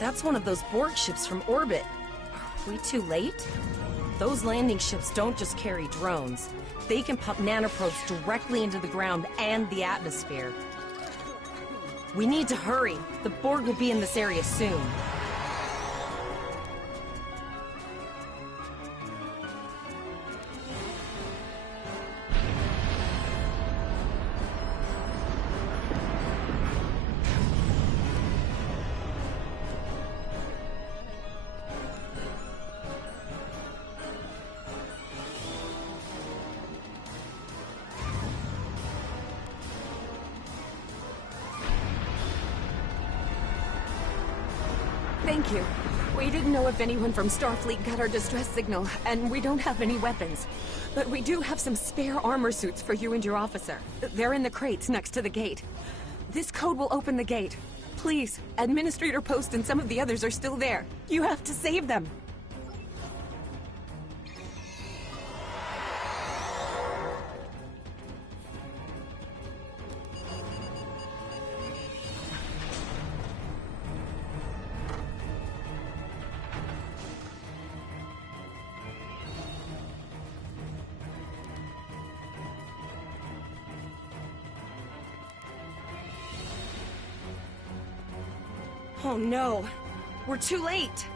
That's one of those Borg ships from orbit. Are we too late? Those landing ships don't just carry drones. They can pump nanoprobes directly into the ground and the atmosphere. We need to hurry. The Borg will be in this area soon. Thank you. We didn't know if anyone from Starfleet got our distress signal, and we don't have any weapons. But we do have some spare armor suits for you and your officer. They're in the crates next to the gate. This code will open the gate. Please, Administrator Post and some of the others are still there. You have to save them. Oh no! We're too late!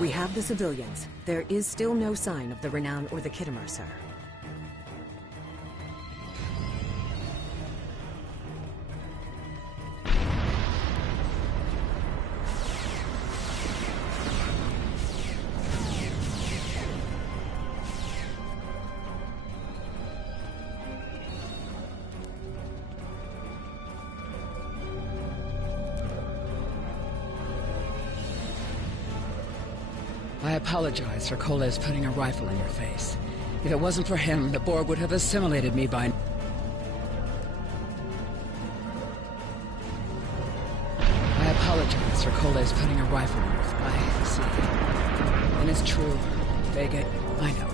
We have the civilians. There is still no sign of the Renown or the Khitomer, sir. I apologize for Koles putting a rifle in your face. If it wasn't for him, the Borg would have assimilated me by... I apologize for Koles putting a rifle in your face. I see. And it's true. Vega, I know.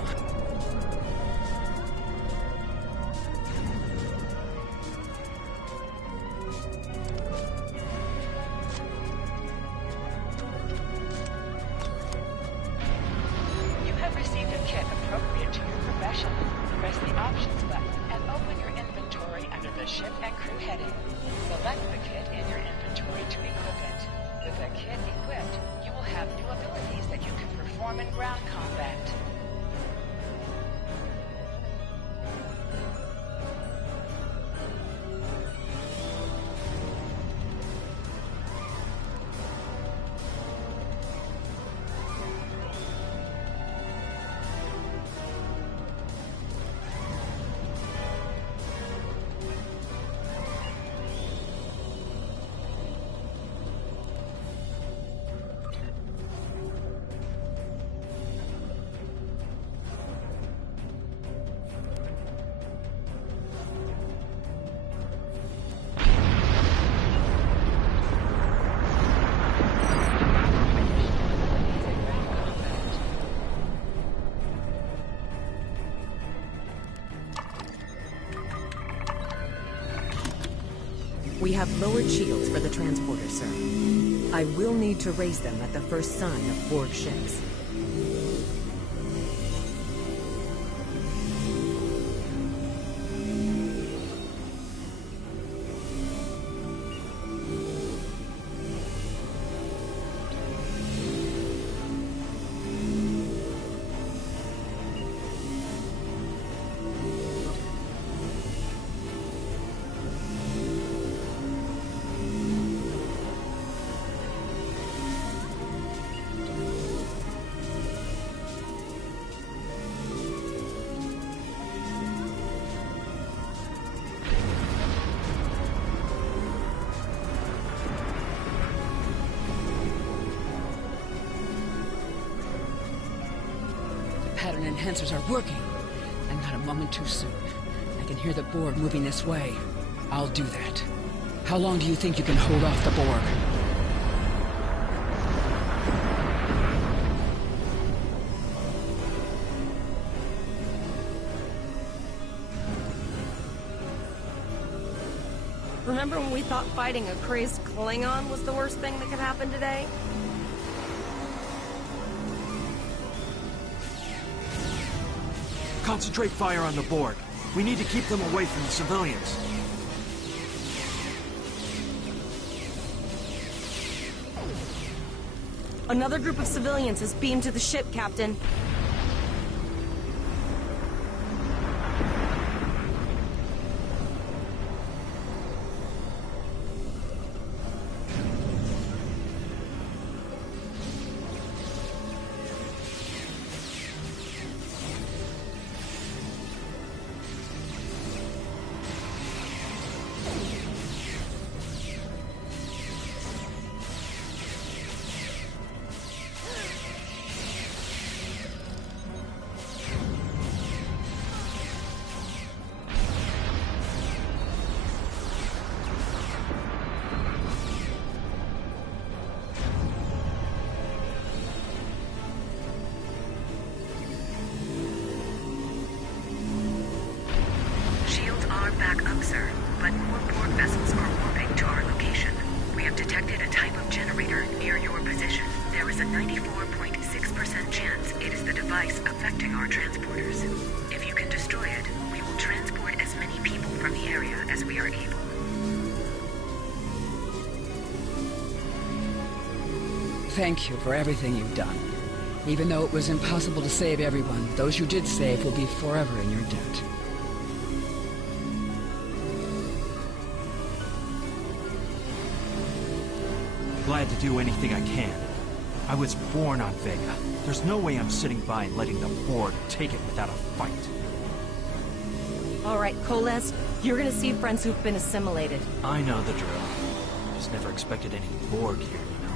We have lowered shields for the transporters, sir. I will need to raise them at the first sign of Borg ships. Pattern enhancers are working, and not a moment too soon. I can hear the Borg moving this way. I'll do that. How long do you think you can hold off the Borg? Remember when we thought fighting a crazed Klingon was the worst thing that could happen today? Concentrate fire on the Borg. We need to keep them away from the civilians. Another group of civilians is beamed to the ship, Captain. Back up, sir, but more Borg vessels are warping to our location. We have detected a type of generator near your position. There is a 94.6% chance it is the device affecting our transporters. If you can destroy it, we will transport as many people from the area as we are able. Thank you for everything you've done. Even though it was impossible to save everyone, those you did save will be forever in your debt. Glad to do anything I can. I was born on Vega. There's no way I'm sitting by and letting the Borg take it without a fight. All right, Koles, you're gonna see friends who've been assimilated. I know the drill. Just never expected any Borg here, you know?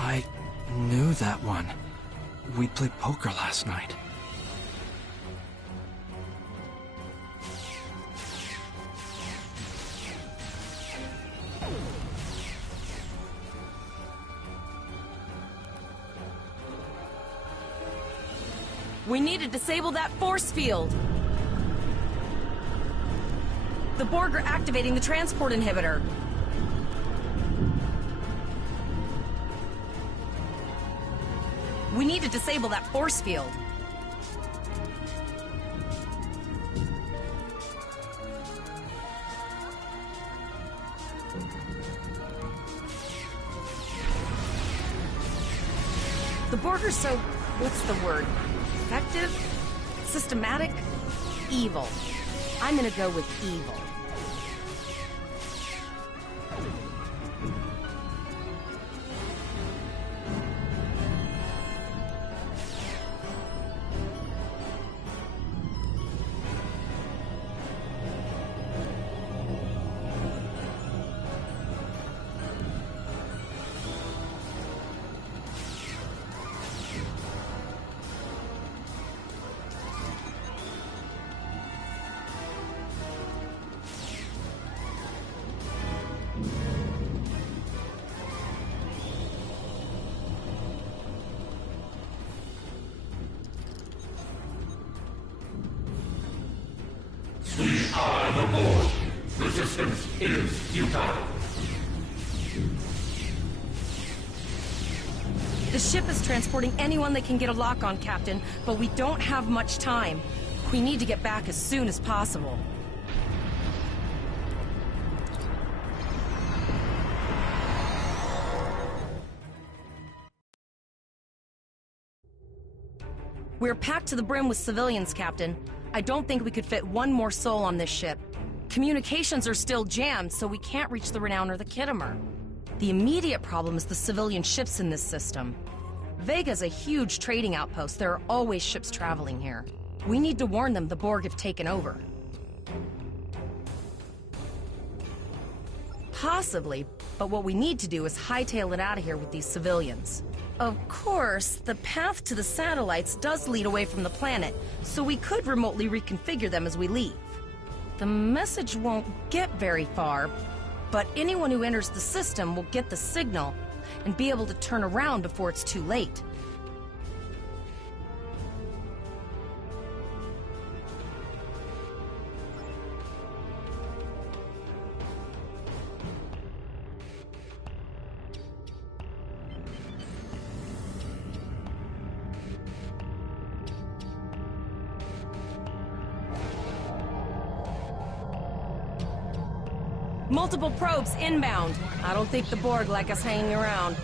I knew that one. We played poker last night. We need to disable that force field. The Borg are activating the transport inhibitor. We need to disable that force field. The Borg are so, what's the word? Effective? Systematic? Evil. I'm gonna go with evil. I'm aboard. Resistance is futile. The ship is transporting anyone they can get a lock on, Captain, but we don't have much time. We need to get back as soon as possible. We're packed to the brim with civilians, Captain. I don't think we could fit one more soul on this ship. Communications are still jammed, so we can't reach the Renown or the Khitomer. The immediate problem is the civilian ships in this system. Vega's a huge trading outpost. There are always ships traveling here. We need to warn them the Borg have taken over. Possibly, but what we need to do is hightail it out of here with these civilians. Of course, the path to the satellites does lead away from the planet, so we could remotely reconfigure them as we leave. The message won't get very far, but anyone who enters the system will get the signal and be able to turn around before it's too late. Multiple probes inbound. I don't think the Borg like us hanging around.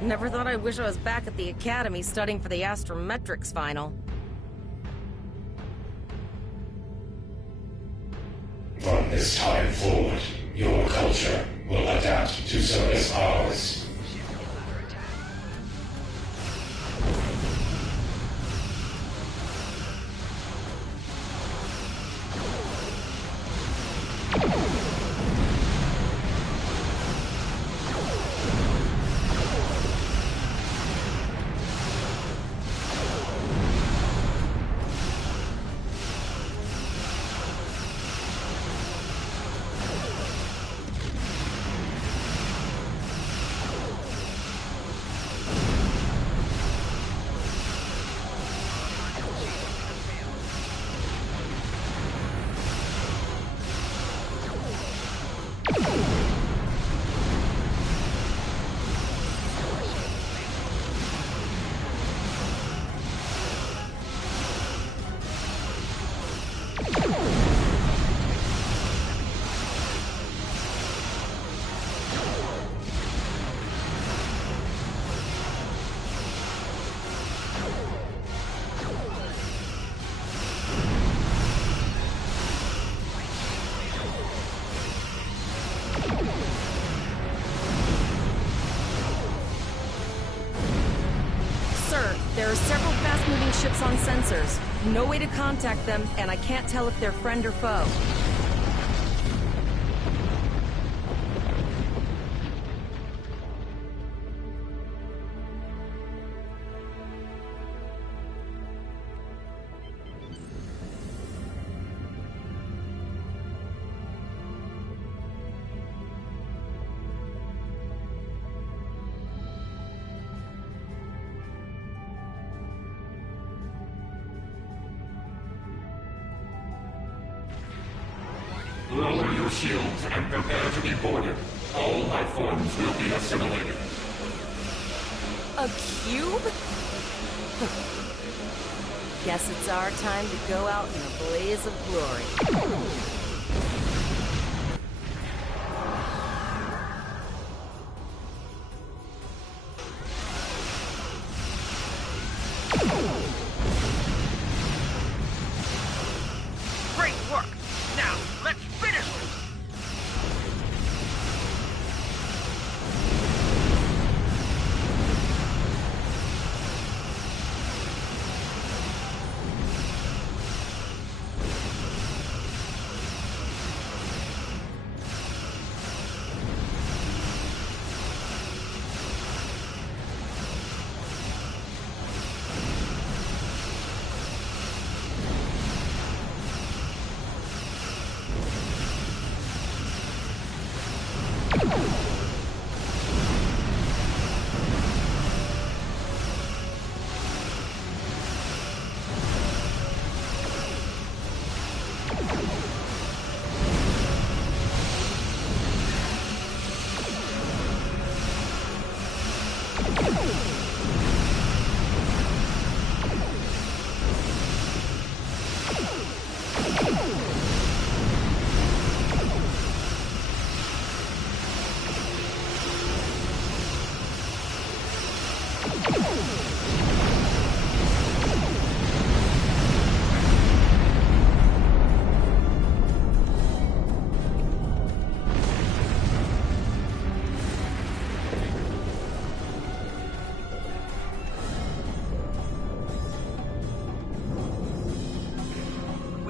Never thought I'd wish I was back at the Academy studying for the Astrometrics final. From this time forward, your culture will adapt to service ours. There are several fast-moving ships on sensors. No way to contact them, and I can't tell if they're friend or foe. Lower your shields and prepare to be boarded. All life forms will be assimilated. A cube? Guess it's our time to go out in a blaze of glory. Great work! Now, let's finish it!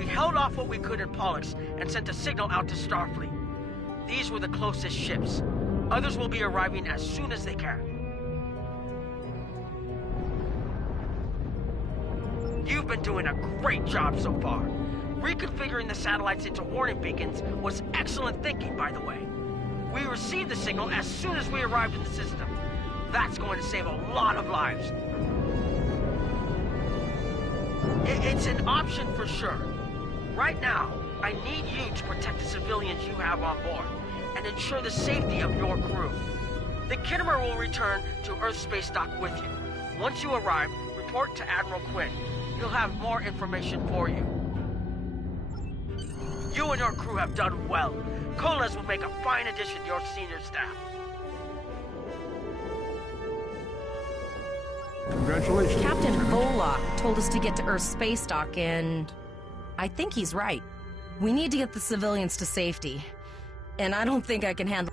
Held off what we could in Pollux and sent a signal out to Starfleet. These were the closest ships. Others will be arriving as soon as they can. You've been doing a great job so far. Reconfiguring the satellites into warning beacons was excellent thinking, by the way. We received the signal as soon as we arrived in the system. That's going to save a lot of lives. It's an option for sure. Right now, I need you to protect the civilians you have on board and ensure the safety of your crew. The Kittimer will return to Earth Space Dock with you. Once you arrive, report to Admiral Quinn. He'll have more information for you. You and your crew have done well. Koles will make a fine addition to your senior staff. Congratulations. Captain Volok told us to get to Earth Space Dock, and I think he's right. We need to get the civilians to safety. And I don't think I can handle...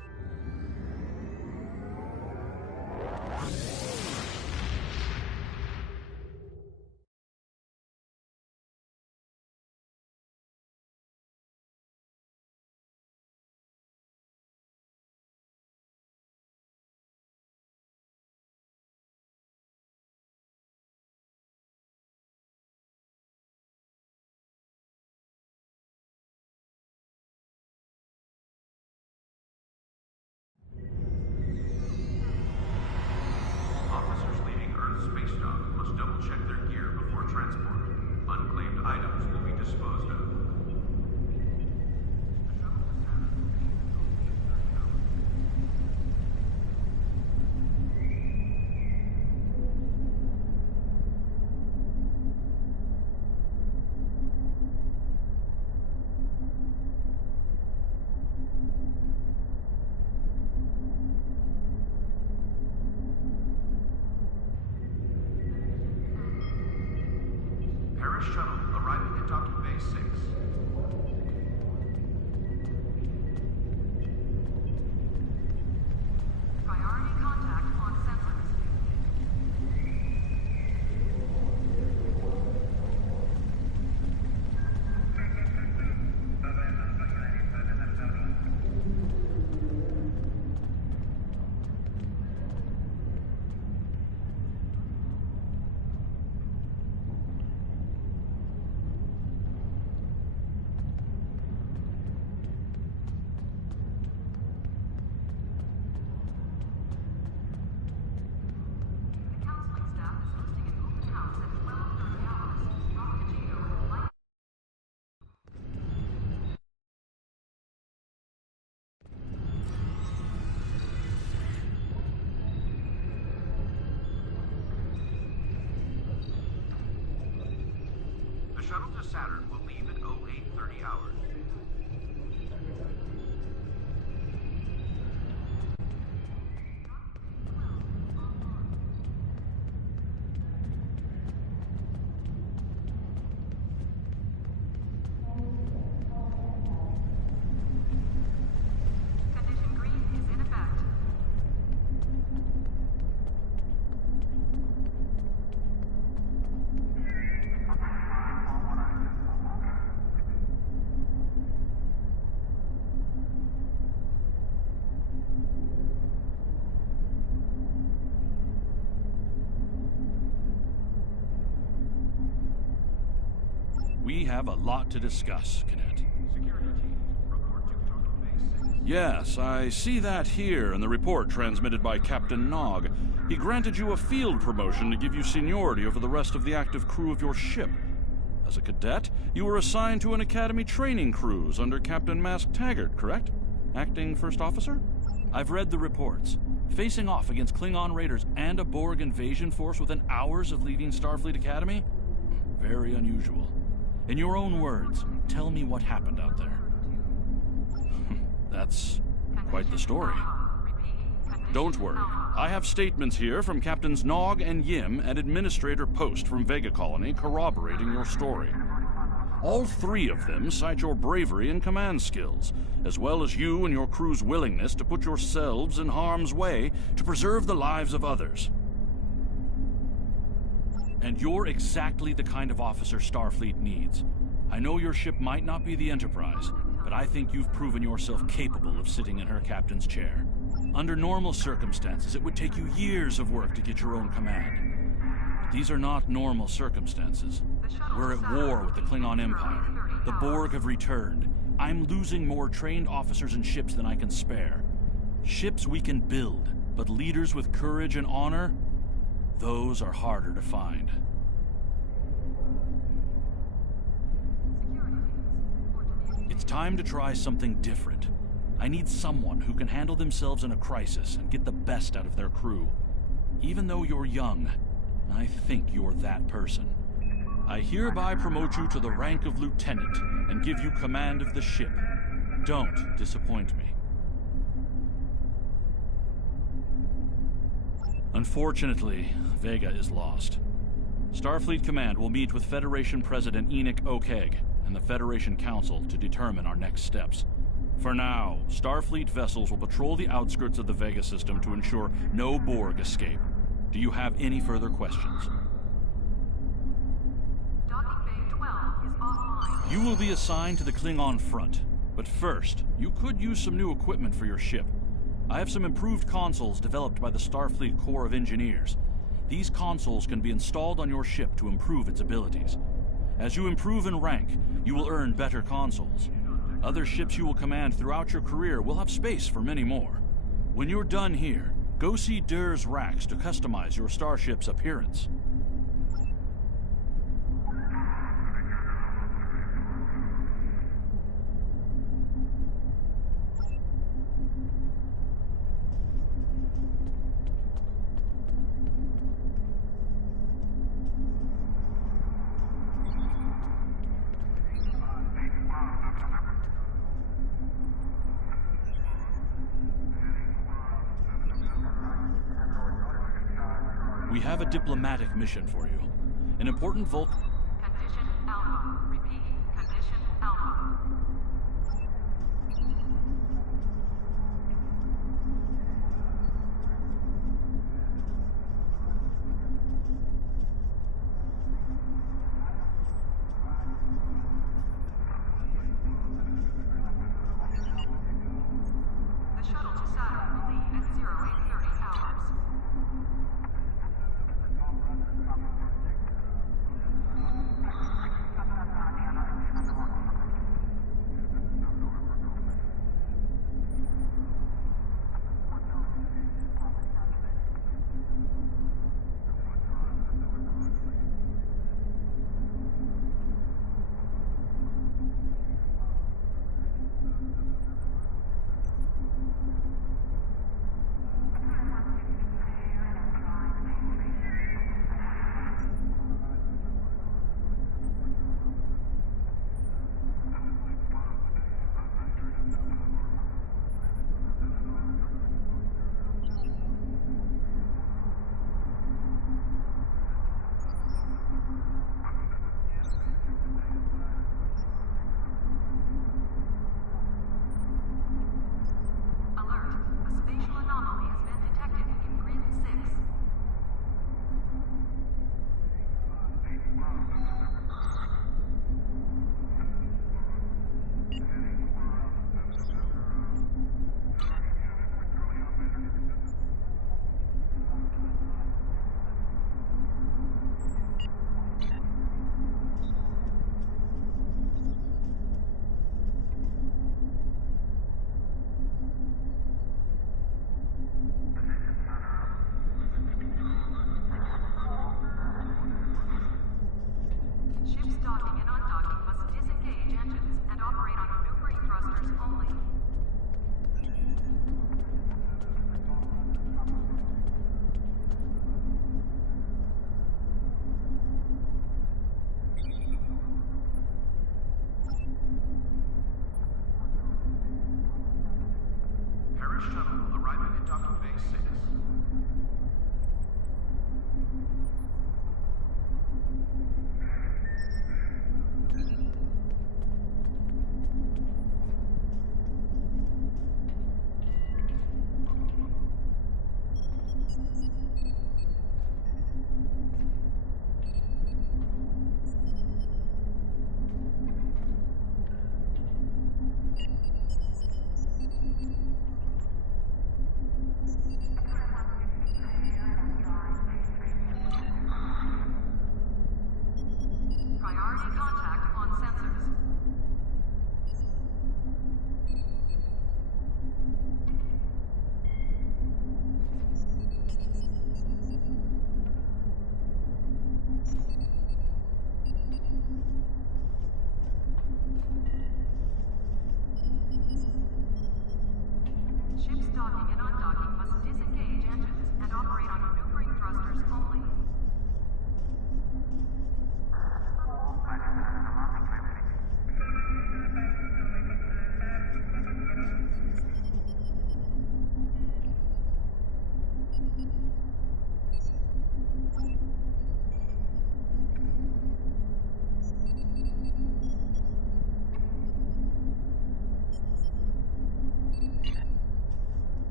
Shuttle arriving at docking bay 6. Priority contact on sensors. shuttle to Saturn will leave at 0830 hours. Condition green is in effect. We have a lot to discuss, Cadet. Security teams, report to Talking Base 6. Yes, I see that here in the report transmitted by Captain Nog. He granted you a field promotion to give you seniority over the rest of the active crew of your ship. As a cadet, you were assigned to an Academy training cruise under Captain Mask Taggart, correct? Acting First Officer? I've read the reports. Facing off against Klingon raiders and a Borg invasion force within hours of leaving Starfleet Academy? Very unusual. In your own words, tell me what happened out there. That's quite the story. Don't worry. I have statements here from Captains Nog and Yim and Administrator Post from Vega Colony corroborating your story. All three of them cite your bravery and command skills, as well as you and your crew's willingness to put yourselves in harm's way to preserve the lives of others. And you're exactly the kind of officer Starfleet needs. I know your ship might not be the Enterprise, but I think you've proven yourself capable of sitting in her captain's chair. Under normal circumstances, it would take you years of work to get your own command. But these are not normal circumstances. We're at war with the Klingon Empire. The Borg have returned. I'm losing more trained officers and ships than I can spare. Ships we can build, but leaders with courage and honor? Those are harder to find. It's time to try something different. I need someone who can handle themselves in a crisis and get the best out of their crew. Even though you're young, I think you're that person. I hereby promote you to the rank of lieutenant and give you command of the ship. Don't disappoint me. Unfortunately, Vega is lost. Starfleet Command will meet with Federation President Enoch Okeg and the Federation Council to determine our next steps. For now, Starfleet vessels will patrol the outskirts of the Vega system to ensure no Borg escape. Do you have any further questions? Docking Bay 12 is offline. You will be assigned to the Klingon front. But first, you could use some new equipment for your ship. I have some improved consoles developed by the Starfleet Corps of Engineers. These consoles can be installed on your ship to improve its abilities. As you improve in rank, you will earn better consoles. Other ships you will command throughout your career will have space for many more. When you're done here, go see Dur's racks to customize your starship's appearance. We have a diplomatic mission for you. An important Vulcan... Condition Alpha. Repeat. Condition Alpha. The shuttle to Saturn will leave at 0830 hours.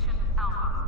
Mission Alpha.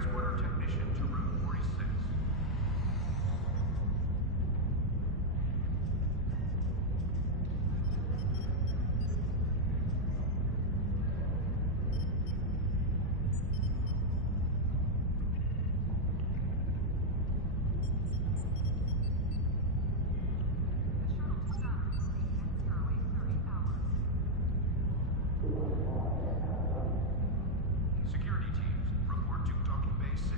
Transporter technician to Route 46. Security teams, report to Docking Bay 6.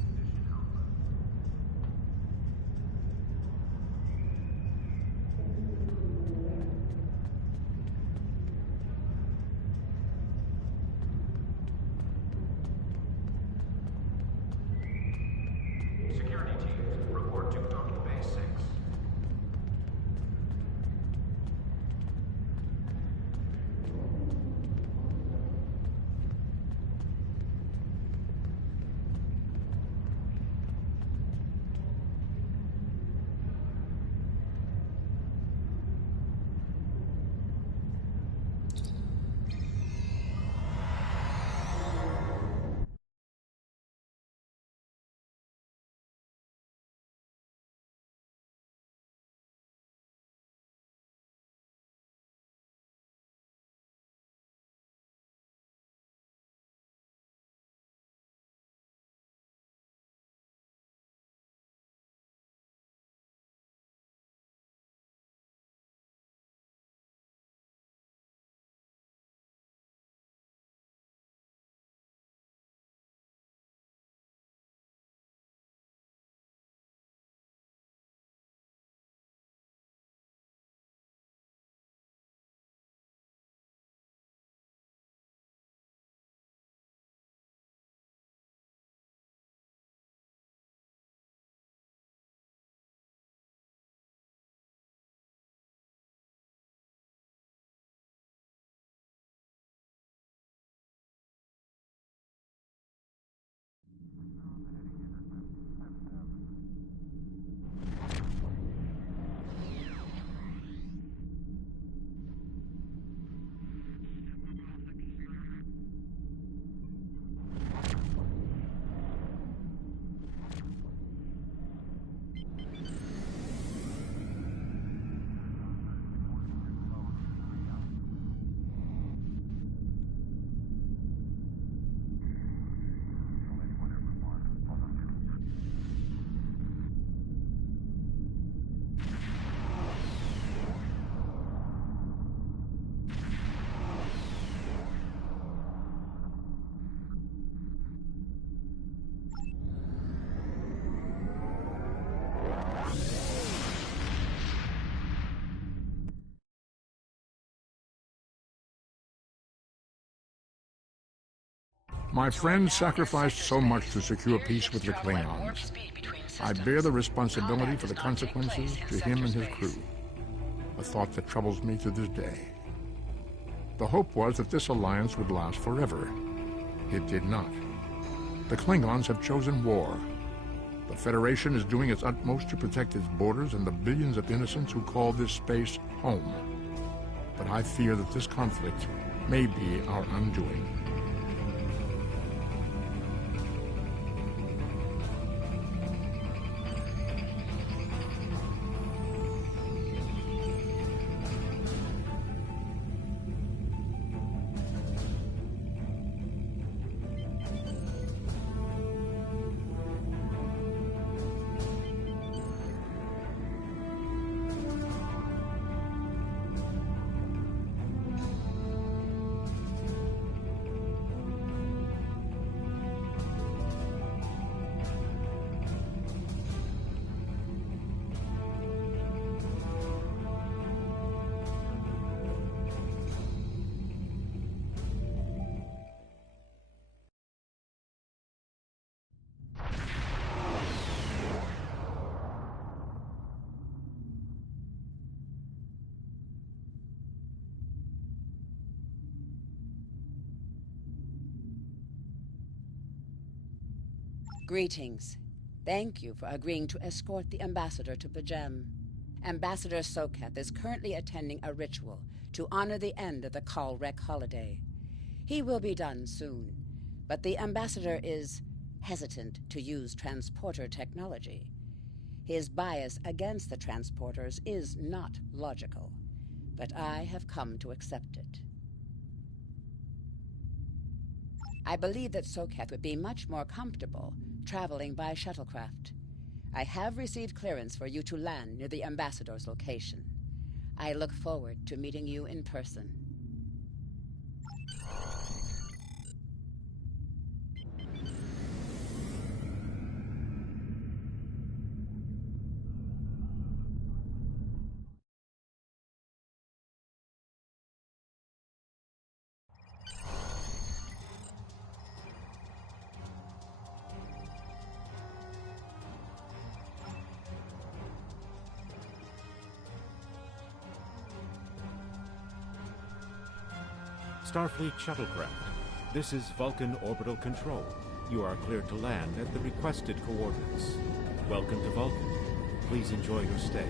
Condition Alpha. Repeat, Condition Alpha. Security teams, report to Docking Bay 6. My friends sacrificed so much to secure peace with the Klingons. I bear the responsibility for the consequences to him and his crew, a thought that troubles me to this day. The hope was that this alliance would last forever. It did not. The Klingons have chosen war. The Federation is doing its utmost to protect its borders and the billions of innocents who call this space home. But I fear that this conflict may be our undoing. Greetings. Thank you for agreeing to escort the Ambassador to Pajem. Ambassador Sokath is currently attending a ritual to honor the end of the Kalrek holiday. He will be done soon, but the Ambassador is hesitant to use transporter technology. His bias against the transporters is not logical, but I have come to accept it. I believe that Sokath would be much more comfortable traveling by shuttlecraft. I have received clearance for you to land near the Ambassador's location. I look forward to meeting you in person. Starfleet Shuttlecraft. This is Vulcan Orbital Control. You are cleared to land at the requested coordinates. Welcome to Vulcan. Please enjoy your stay.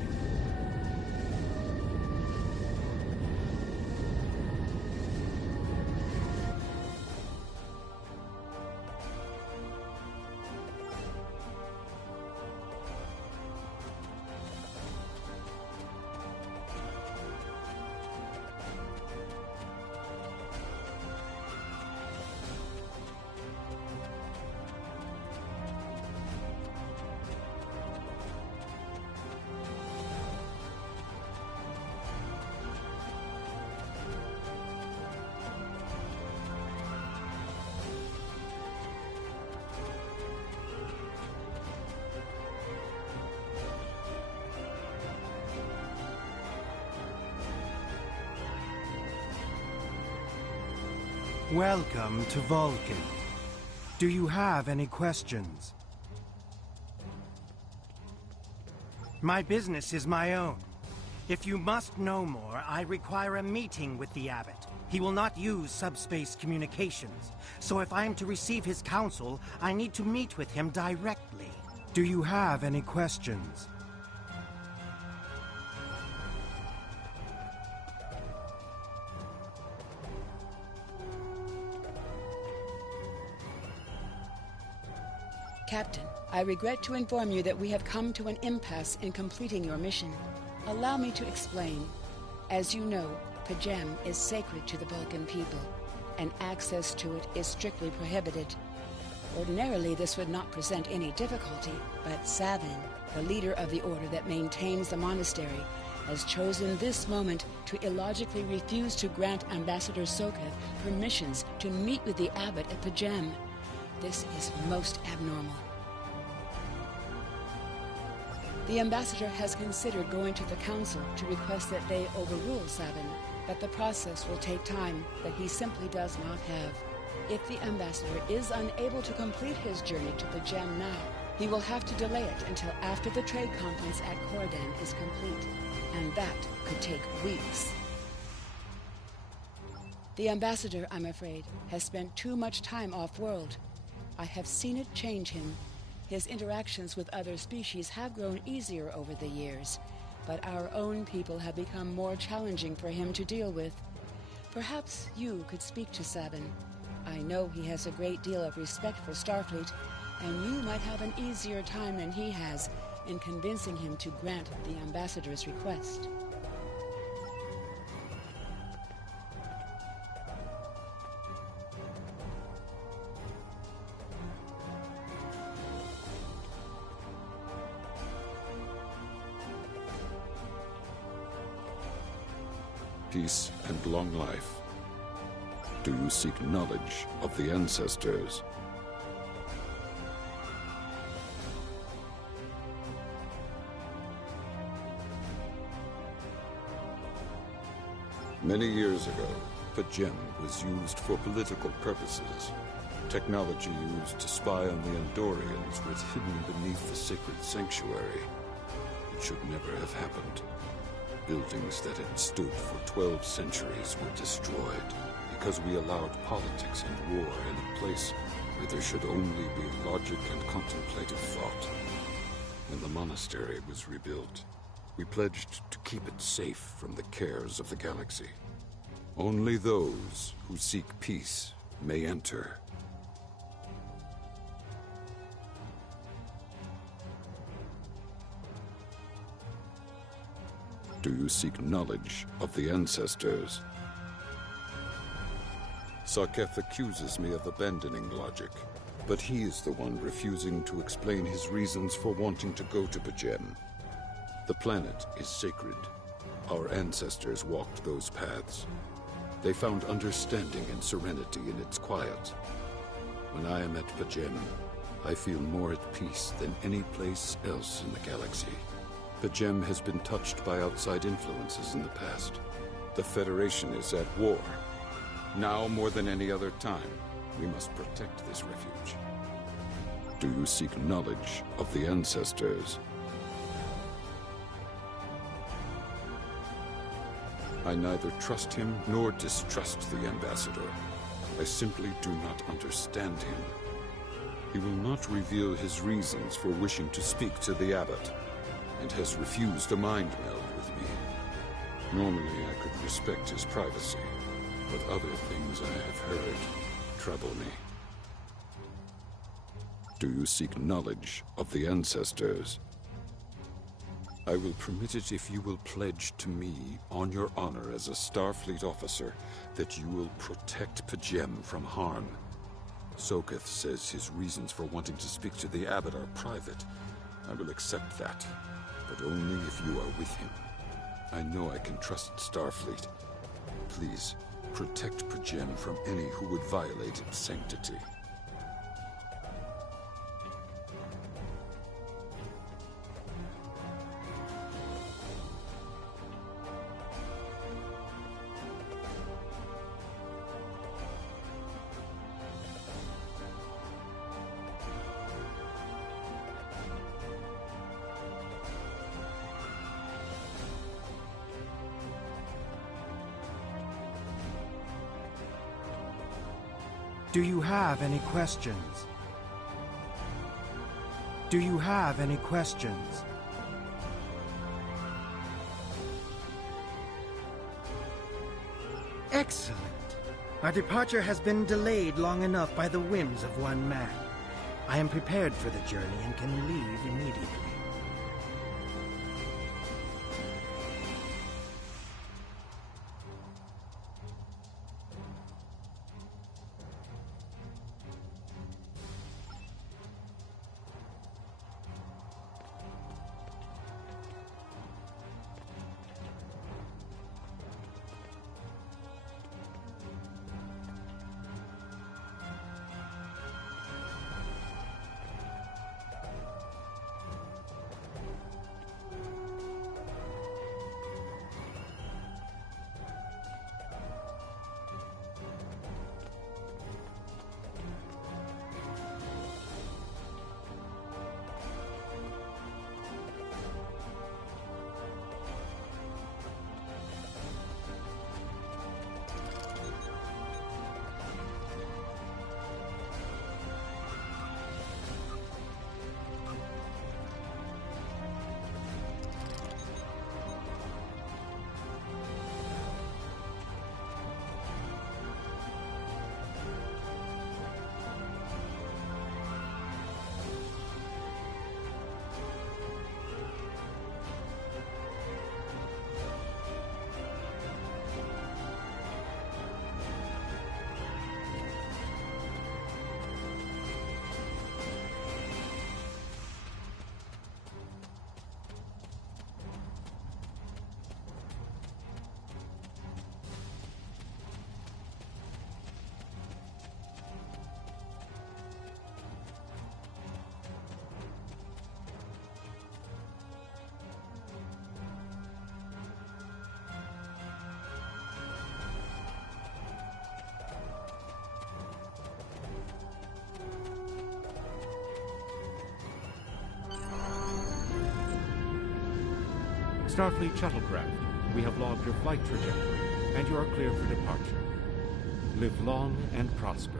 Welcome to Vulcan. Do you have any questions? My business is my own. If you must know more, I require a meeting with the Abbot. He will not use subspace communications, so if I am to receive his counsel, I need to meet with him directly. Do you have any questions? Captain, I regret to inform you that we have come to an impasse in completing your mission. Allow me to explain. As you know, Pajem is sacred to the Vulcan people, and access to it is strictly prohibited. Ordinarily, this would not present any difficulty, but Sabin, the leader of the order that maintains the monastery, has chosen this moment to illogically refuse to grant Ambassador Sokath permissions to meet with the Abbot at Pajem. This is most abnormal. The Ambassador has considered going to the Council to request that they overrule Sabin, but the process will take time that he simply does not have. If the Ambassador is unable to complete his journey to Pajem now, he will have to delay it until after the trade conference at Coridan is complete, and that could take weeks. The Ambassador, I'm afraid, has spent too much time off-world. I have seen it change him. His interactions with other species have grown easier over the years, but our own people have become more challenging for him to deal with. Perhaps you could speak to Sabin. I know he has a great deal of respect for Starfleet, and you might have an easier time than he has in convincing him to grant the Ambassador's request. Peace and long life. Do you seek knowledge of the ancestors? Many years ago, Pajem was used for political purposes. Technology used to spy on the Andorians was hidden beneath the sacred sanctuary. It should never have happened. Buildings that had stood for 12 centuries were destroyed because we allowed politics and war in a place where there should only be logic and contemplative thought. When the monastery was rebuilt, we pledged to keep it safe from the cares of the galaxy. Only those who seek peace may enter. Do you seek knowledge of the ancestors? Sarketh accuses me of abandoning logic, but he is the one refusing to explain his reasons for wanting to go to P'Jem. The planet is sacred. Our ancestors walked those paths. They found understanding and serenity in its quiet. When I am at P'Jem, I feel more at peace than any place else in the galaxy. P'Jem has been touched by outside influences in the past. The Federation is at war. Now more than any other time, we must protect this refuge. Do you seek knowledge of the ancestors? I neither trust him nor distrust the ambassador. I simply do not understand him. He will not reveal his reasons for wishing to speak to the abbot, and has refused a mind meld with me. Normally I could respect his privacy, but other things I have heard trouble me. Do you seek knowledge of the ancestors? I will permit it if you will pledge to me, on your honor as a Starfleet officer, that you will protect P'Jem from harm. Sarketh says his reasons for wanting to speak to the abbot are private. I will accept that, but only if you are with him. I know I can trust Starfleet. Please, protect P'Jem from any who would violate its sanctity. Do you have any questions? Do you have any questions? Excellent. Our departure has been delayed long enough by the whims of one man. I am prepared for the journey and can leave immediately. Starfleet shuttlecraft, we have logged your flight trajectory, and you are clear for departure. Live long and prosper.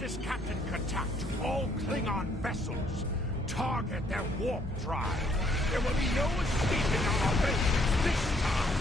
This is Captain Katak to all Klingon vessels. Target their warp drive. There will be no escaping our vengeance this time.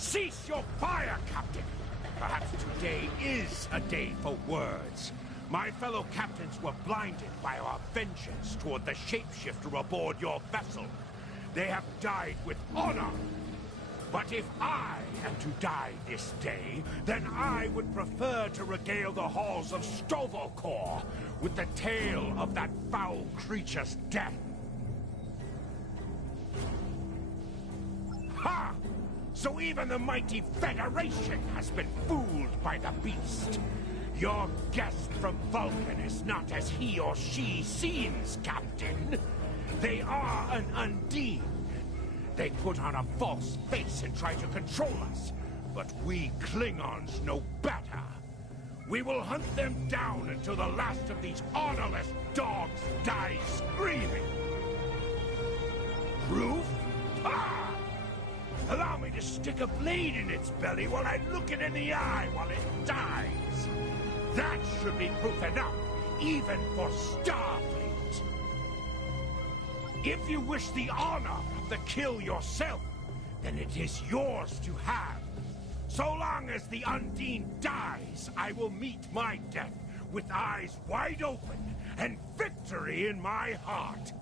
Cease your fire, Captain! Perhaps today is a day for words. My fellow captains were blinded by our vengeance toward the shapeshifter aboard your vessel. They have died with honor. But if I am to die this day, then I would prefer to regale the halls of Sto-vo-kor with the tale of that foul creature's death. Ha! So even the mighty Federation has been fooled by the beast. Your guest from Vulcan is not as he or she seems, Captain. They are an Undine. They put on a false face and try to control us. But we Klingons know better. We will hunt them down until the last of these honorless dogs dies screaming. Proof? Ah! Allow me to stick a blade in its belly while I look it in the eye while it dies. That should be proof enough, even for Starfleet. If you wish the honor of the kill yourself, then it is yours to have. So long as the Undine dies, I will meet my death with eyes wide open and victory in my heart.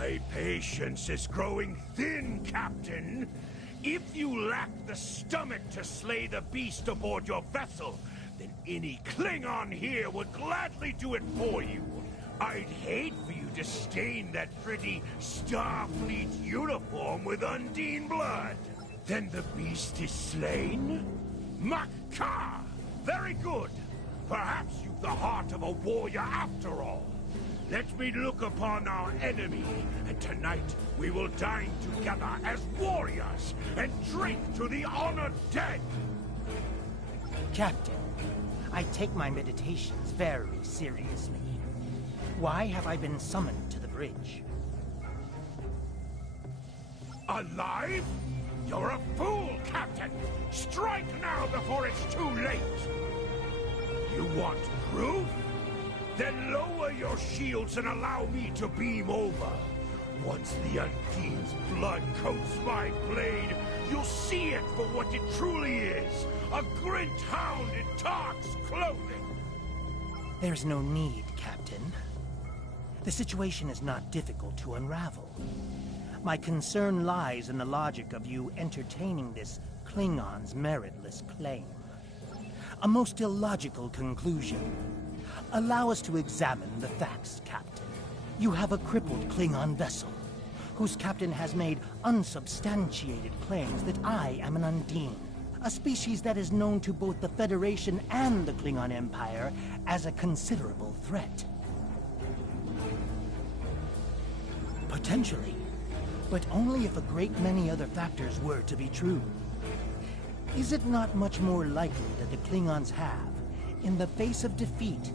My patience is growing thin, Captain. If you lack the stomach to slay the beast aboard your vessel, then any Klingon here would gladly do it for you. I'd hate for you to stain that pretty Starfleet uniform with Undine blood. Then the beast is slain? Makar! Very good. Perhaps you've the heart of a warrior after all. Let me look upon our enemy, and tonight we will dine together as warriors and drink to the honored dead. Captain, I take my meditations very seriously. Why have I been summoned to the bridge? Alive? You're a fool, Captain! Strike now before it's too late! You want proof? Then lower your shields and allow me to beam over. Once the Undine's blood coats my blade, you'll see it for what it truly is. A Grint hound in Tark's clothing. There's no need, Captain. The situation is not difficult to unravel. My concern lies in the logic of you entertaining this Klingon's meritless claim. A most illogical conclusion. Allow us to examine the facts, Captain. You have a crippled Klingon vessel, whose captain has made unsubstantiated claims that I am an Undine, a species that is known to both the Federation and the Klingon Empire as a considerable threat. Potentially, but only if a great many other factors were to be true. Is it not much more likely that the Klingons have, in the face of defeat,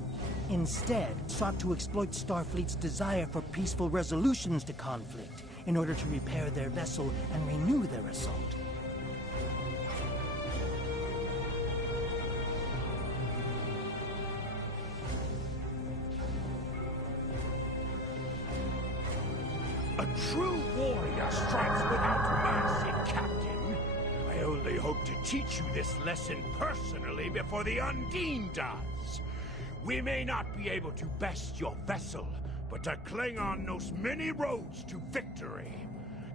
instead sought to exploit Starfleet's desire for peaceful resolutions to conflict in order to repair their vessel and renew their assault? A true warrior strikes without mercy, Captain. I only hope to teach you this lesson personally before the Undine does. We may not be able to best your vessel, but a Klingon knows many roads to victory.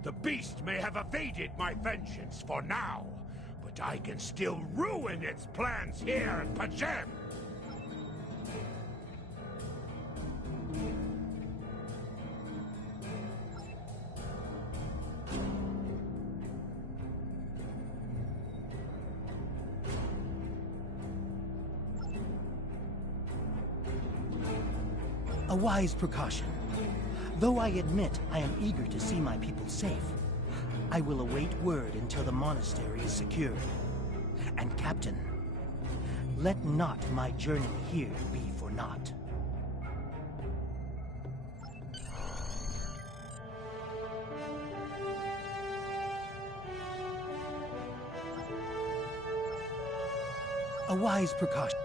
The beast may have evaded my vengeance for now, but I can still ruin its plans here at Pajem. A wise precaution. Though I admit I am eager to see my people safe, I will await word until the monastery is secured. And Captain, let not my journey here be for naught. A wise precaution.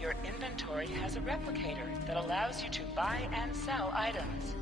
Your inventory has a replicator that allows you to buy and sell items.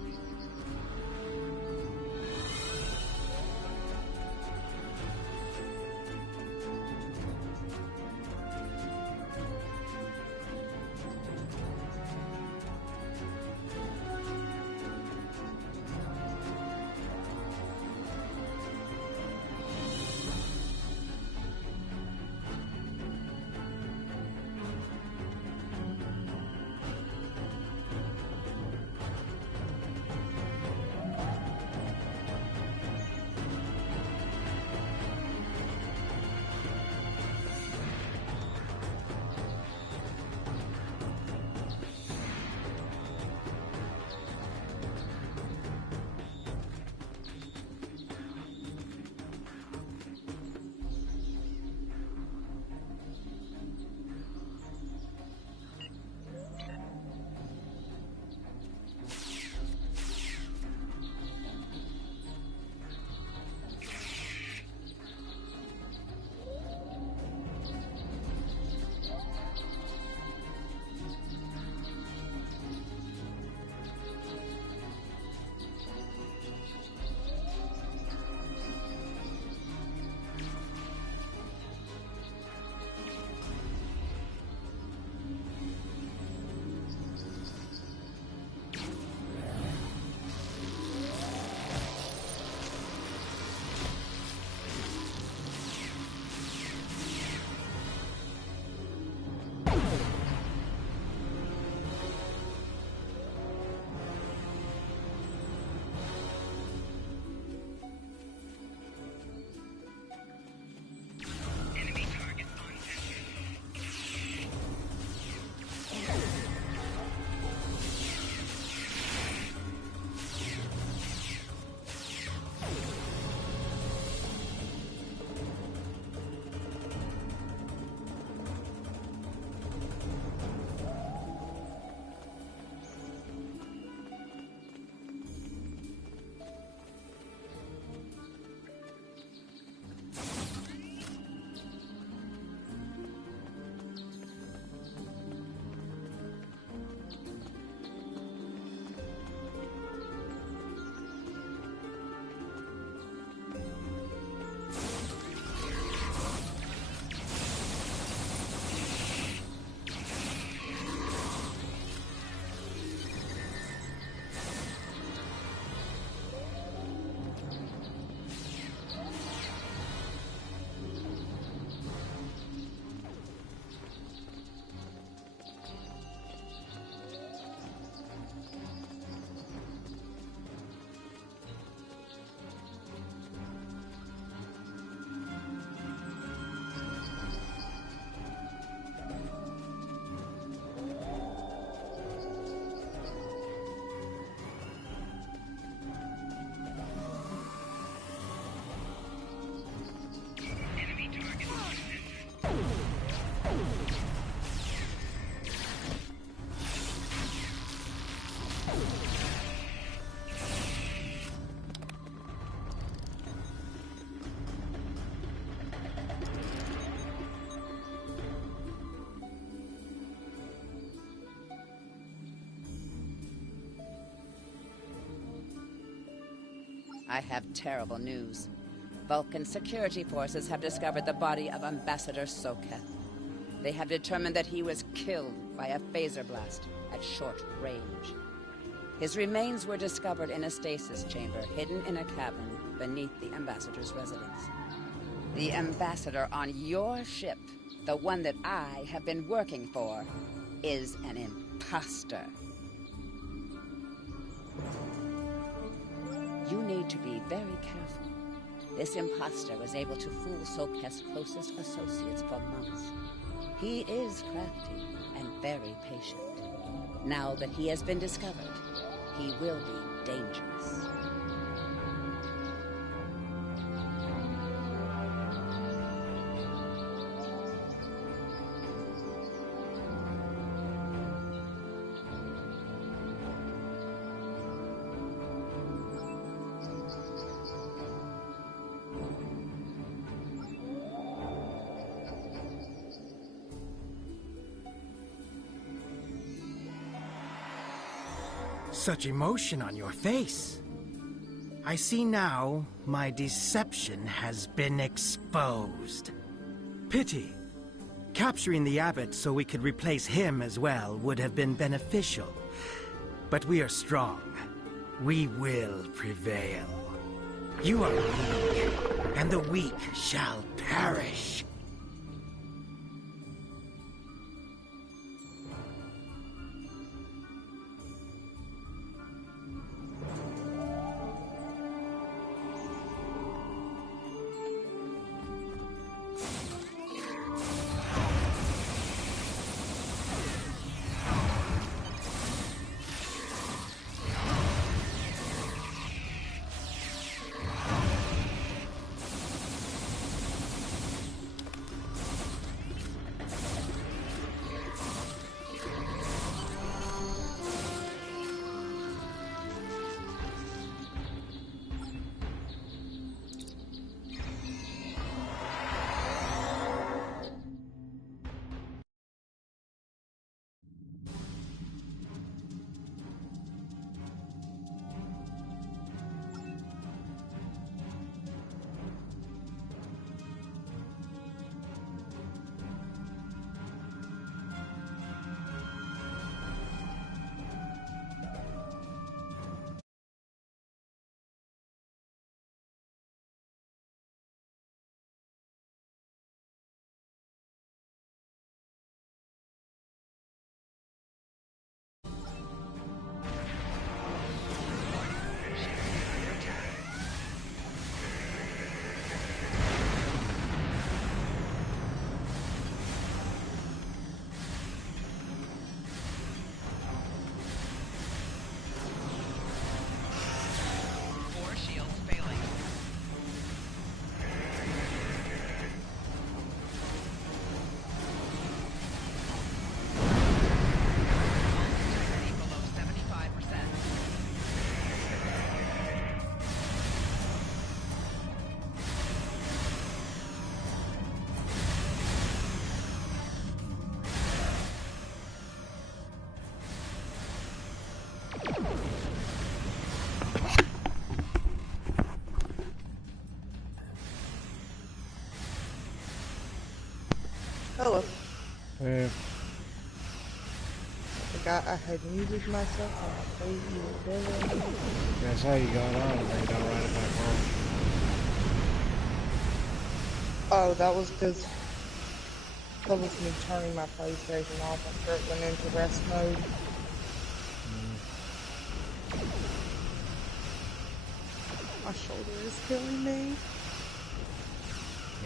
I have terrible news. Vulcan security forces have discovered the body of Ambassador Soketh. They have determined that he was killed by a phaser blast at short range. His remains were discovered in a stasis chamber hidden in a cavern beneath the Ambassador's residence. The Ambassador on your ship, the one that I have been working for, is an imposter. You need to be very careful. This imposter was able to fool Soketh's closest associates for months. He is crafty and very patient. Now that he has been discovered, he will be dangerous. Such emotion on your face. I see now my deception has been exposed. Pity. Capturing the abbot so we could replace him as well would have been beneficial. But we are strong. We will prevail. You are weak, and the weak shall perish. Hello. Yeah. I forgot I had muted myself on my crazy. That's how you got on, and then got right back on. Oh, that was because that was me turning my PlayStation off after it went into rest mode. My shoulder is killing me.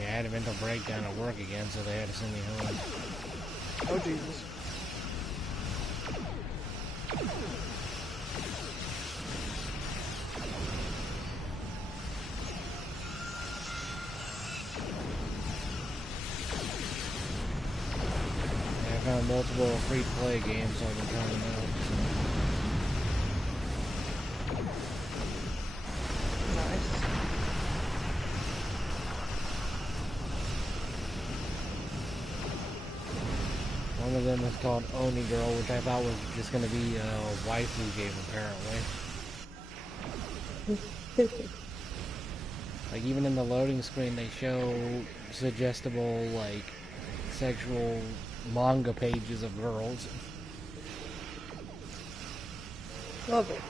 Yeah, I had a mental breakdown at work again, so they had to send me home. Oh, Jesus. Yeah, I found multiple free-to-play games so I've been trying them out. One of them is called Oni Girl, which I thought was just going to be a waifu game, apparently. Like, even in the loading screen, they show suggestible, like, sexual manga pages of girls. Love it.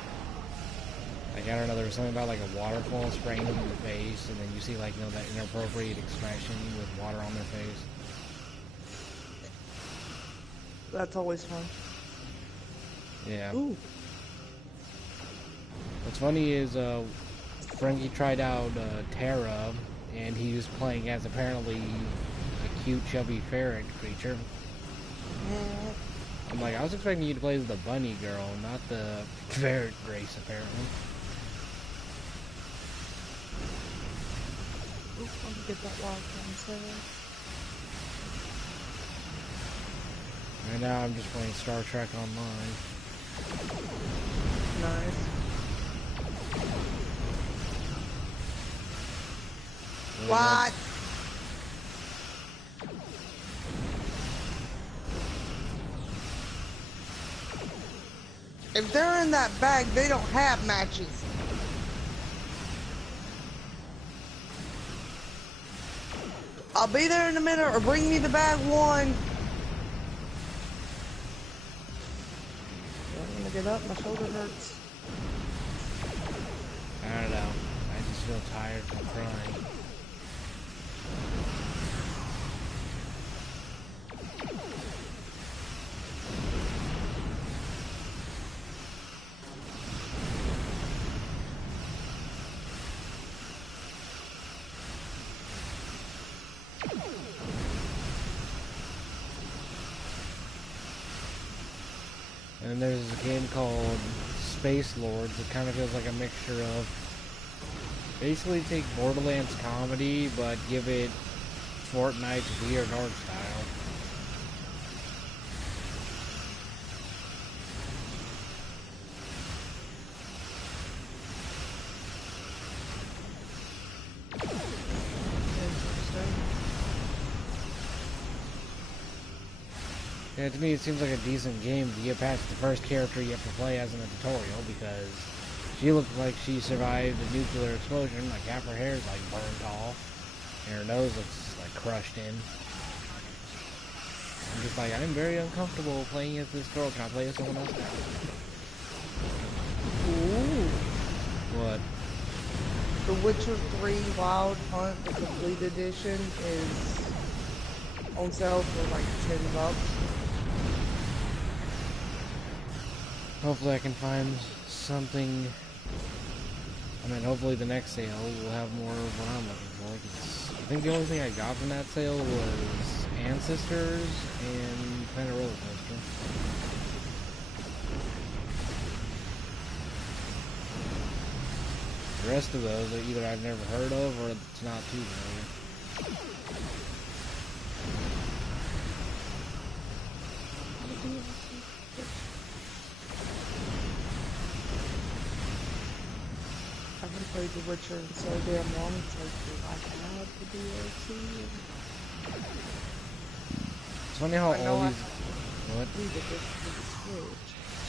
Like, I don't know, there was something about, like, a waterfall spraying them in the face, and then you see, like, you know, that inappropriate expression with water on their face. That's always fun. Yeah. Ooh. What's funny is, Frankie tried out, Terra, and he was playing as apparently a cute, chubby ferret creature. I'm like, I was expecting you to play as the bunny girl, not the ferret race, apparently. Ooh, let me get that wild card. Right now, I'm just playing Star Trek Online. Nice. What? If they're in that bag, they don't have matches. I'll be there in a minute, or bring me the bag one. I'm gonna get up, my shoulder hurts. I don't know. I just feel tired from crying. And there's a game called Space Lords. It kind of feels like a mixture of basically take Borderlands comedy, but give it Fortnite's weird art style. Yeah, to me it seems like a decent game to get past the first character you have to play as in the tutorial, because she looked like she survived a nuclear explosion, like half her hair is like burnt off, and her nose looks like crushed in. I'm just like, I'm very uncomfortable playing as this girl. Can I play as someone else now? Ooh. What? The Witcher 3 Wild Hunt, the complete edition, is on sale for like $10. Hopefully I can find something. I mean, hopefully the next sale will have more of what I'm looking for. 'Cause I think the only thing I got from that sale was Ancestors and Planet Roller Coaster. The rest of those are either I've never heard of or it's not too familiar. I haven't played The Witcher in so damn long, it's like, do I have the DLC? It's funny how all these... What?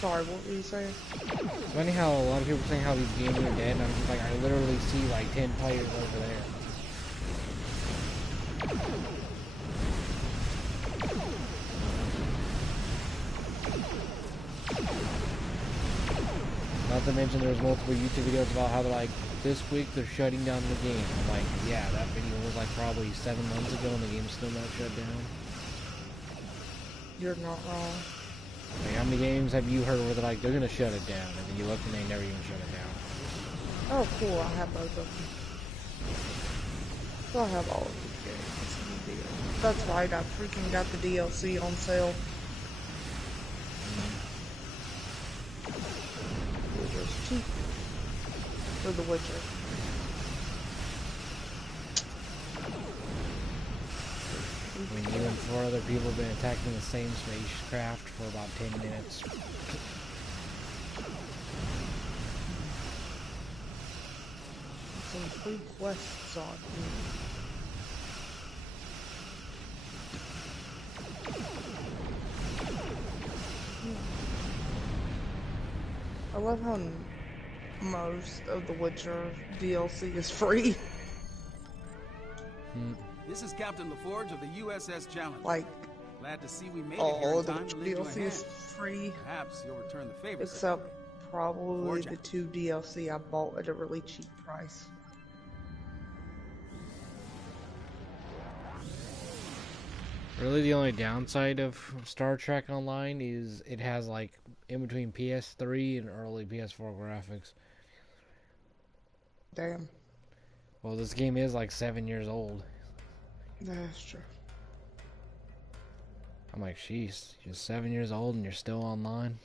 Sorry, what were you saying? It's funny how a lot of people saying how these games are dead, and I'm just like, I literally see like 10 players over there. Not to mention there's multiple YouTube videos about how they're like, this week they're shutting down the game. I'm like, yeah, that video was like probably 7 months ago and the game's still not shut down. You're not wrong. Like, how many games have you heard where they're like, they're gonna shut it down, and then you look and they never even shut it down? Oh, cool, I have both of them. So I have all of these games. That's right, I freaking got the DLC on sale. It was cheap for The Witcher. I mean, even 4 other people have been attacking the same spacecraft for about 10 minutes. Some free quests on here. I love how most of the Witcher DLC is free. This is Captain LaForge of the USS Challenger. Like, glad to see we made it here all in the time to lend you a DLC hand. is free. Perhaps you'll return the favor. Except probably the 2 DLC I bought at a really cheap price. Really, the only downside of Star Trek Online is it has like in between PS3 and early PS4 graphics. Damn. Well, this game is like 7 years old. That's true. I'm like, sheesh, you're 7 years old and you're still online.